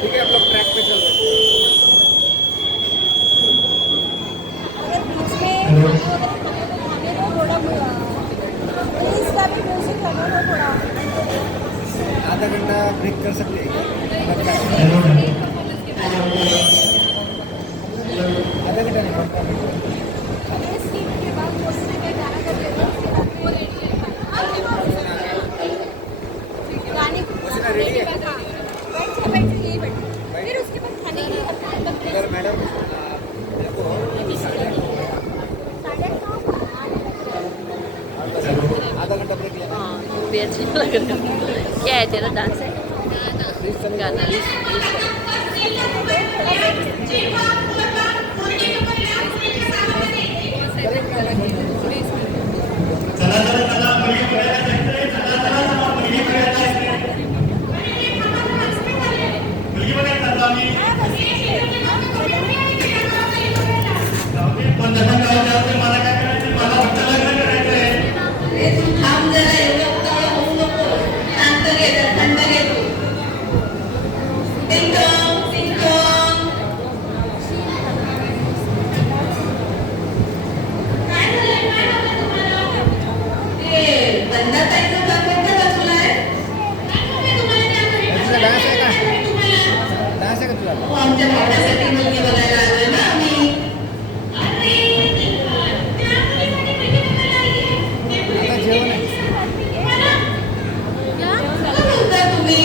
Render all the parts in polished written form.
ठीक है, हम लोग ट्रैक पे चल रहे हैं। अगर बीच में थोड़ा प्लीज का भी म्यूजिक लगा लो थोड़ा। आधा घंटा ब्रेक कर सकते हैं क्या? आधा घंटा नहीं घंटा के बाद गाना कर लेगा गाने रेडी है यही बैठ फिर उसके बाद खाने की अगर मैडम आधा घंटा ब्रेक लेना। हाँ भी अच्छा लग रहा है। क्या है तेरा डांस है गाना डान्स आहे का? डान्स आहे का तुला? आमच्या भावण्यासाठी मुलगी बघायला आलोय ना आम्ही. आता जेवण आहे. काय बोलता तुम्ही?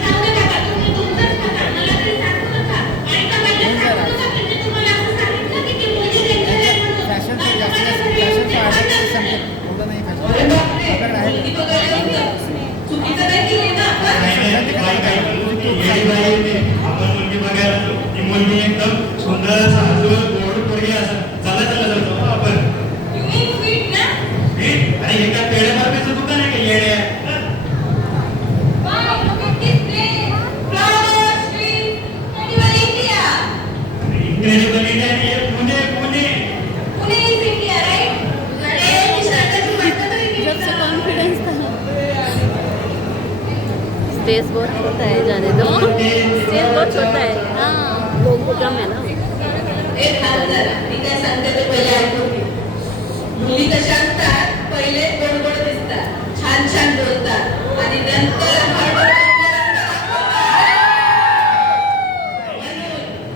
सांगू नका, तुम्ही तुमचंच बघा. मला तरी सांगू नका. ऐका माझ्या सांगू नका. मी तुम्हाला असं सांगितलं की ती मुलगी द्यायची नाही म्हणून. फॅशनचं आर्टिकल संपलं. एवढं नाही फॅशन. अरे बापरे, आपल्याकडे आहे. मुलगी बघायला येतं. चुकीचं नाही केली ना आपण? आपण मुलगी बघायला ती मुलगी एकदम सुंदर साधू गोड पोरगी असं चला चला जातो आपण. You mean sweet ना? अरे एका पेढे बर्फीचं दुकान आहे का येडे? Wow, look at this place. Flowers, trees, incredible India. Incredible India आणि हे Pune Pune. Pune is India, right? अरे, निसर्गाची वाटतं तरी जब से किती कॉन्फिडेंस था स्पेस बहुत छोटा है जाने दो स्पेस बहुत छोटा है हाँ लोगों को कम है ना एक हात जरा. मी काय सांगते ते पहिले ऐकून घे. मुली कशा असतात, पहिले गोड गोड दिसतात, छान छान बोलतात आणि नंतर हळूहळू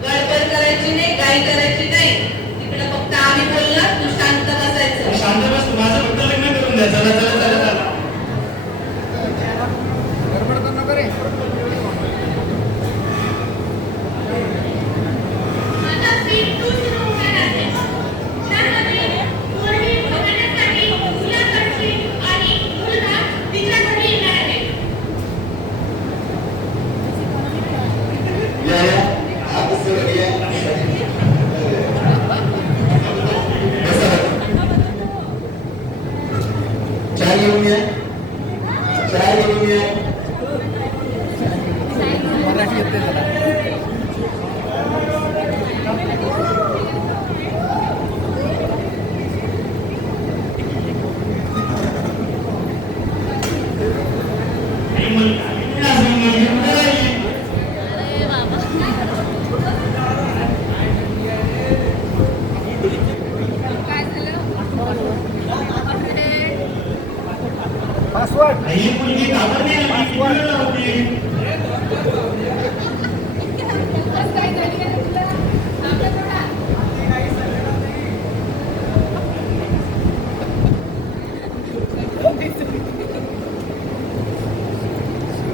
गडबड करायची नाही, काही करायची नाही. तिकडे फक्त आम्ही बोलणार, तू शांत बसायचं. शांत बस तू, माझं फक्त लग्न करून द्या. चला चला चला चला. गडबड करू नका रे. माझा सीट तू सुरू होणार आहे. शांतपणे मुलगी बघण्यासाठी मुलाकडची आणि मुलगा तिच्याकडे येणार आहे. चाय घेऊन या. चाय घेऊन या. मराठी येते जरा. आणि मुलगी अजून मुलगी कुठे राहिली? अरे बाबा पासवर्ड. ही मुलगी घाबरली आणि किती वेळ लावते?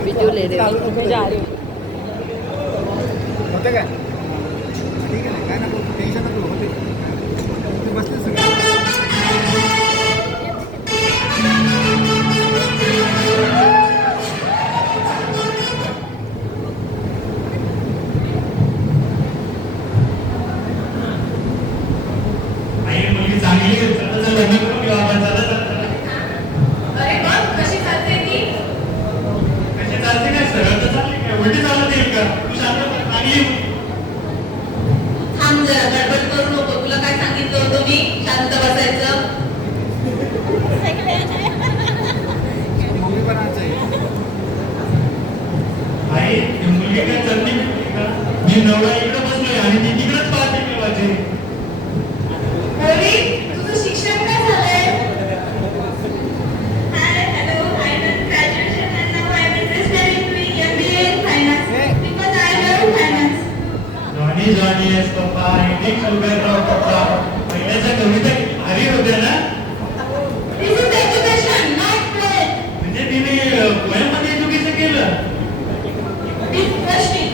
वीडियो ले रहे हो मैं जा रही हूँ होते काय? ठीक आहे ना, काय नको टेन्शन नको होते. ते बसले सगळे. आई मुलगी चांगली आहे. चला चला लग्न करून घेऊ आपण. चला चला चला. अरे बघ कशी चालते ती. कशी चालते काय? सरळ तर चालली काय? उलटी चालत येईल का? तू शांत बस. चांगली आहे. थांब जरा, गडबड करू नको. तुला काय सांगितलं होतं मी? शांत बसायचं. मम्मी पण आज आहे. आई ती मुलगी मुलगी काय चलती का? मी नवरा इकडे बसलोय आणि ती तिकडेच पाहते केव्हाची. पोरी, तुझं शिक्षण काय झालंय? Hi, hello, I done graduation and now I am interested in doing MBA in finance because I love finance. Johnny Johnny आहेस पप्पा, इंडिक शुगरराव पप्पा. पहिल्याच्या कविता भारी होत्या ना. This is education, not play. म्हणजे तिने पोयामध्ये एज्युकेशन केलं. Big question.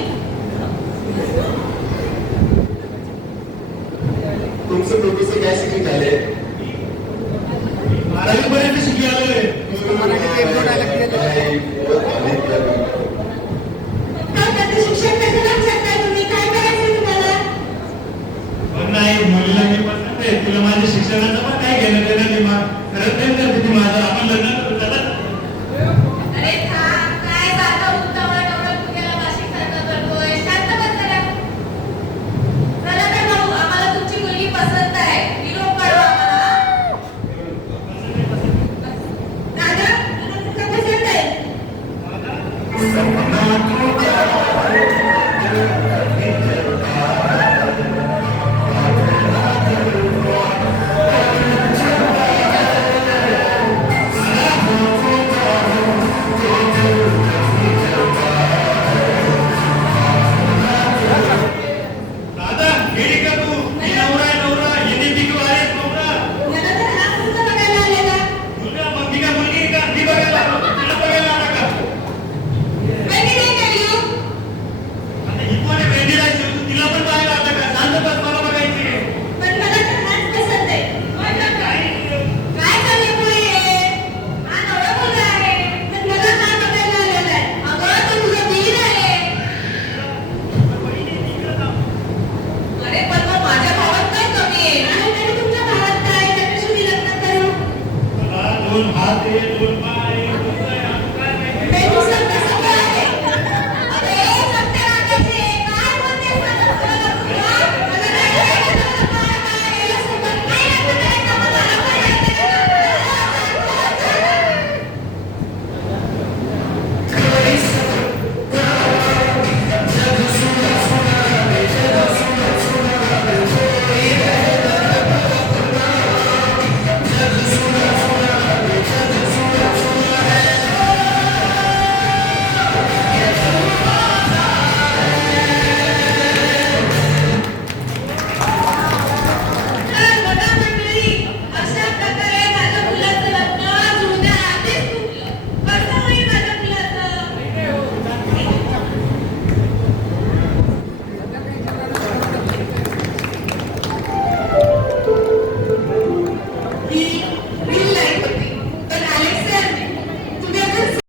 तुमचं प्रोफेसर काय शिकले झाले 12वी पर्यंत शिकले आलोय. त्याचं शिक्षण कसं लावू शकता तुम्ही? काय करायचं तुम्हाला? पण नाही, मुलीला मी पसंत आहे. तुला माझ्या शिक्षणाचं पण काय घेणं देणं नाही. खरंच प्रेम करते ती माझं. आपण लग्न करू चला. अरे थांब, काय साधं उतावळा नवरा पुण्याला नाशिकसारखा करतोय? शांत बस जरा. चला तर भाऊ, आम्हाला तुमची मुलगी पसंत आहे. निरोप कळवा आम्हाला. दादा, तुला मुलगा पसंत आहे? सपना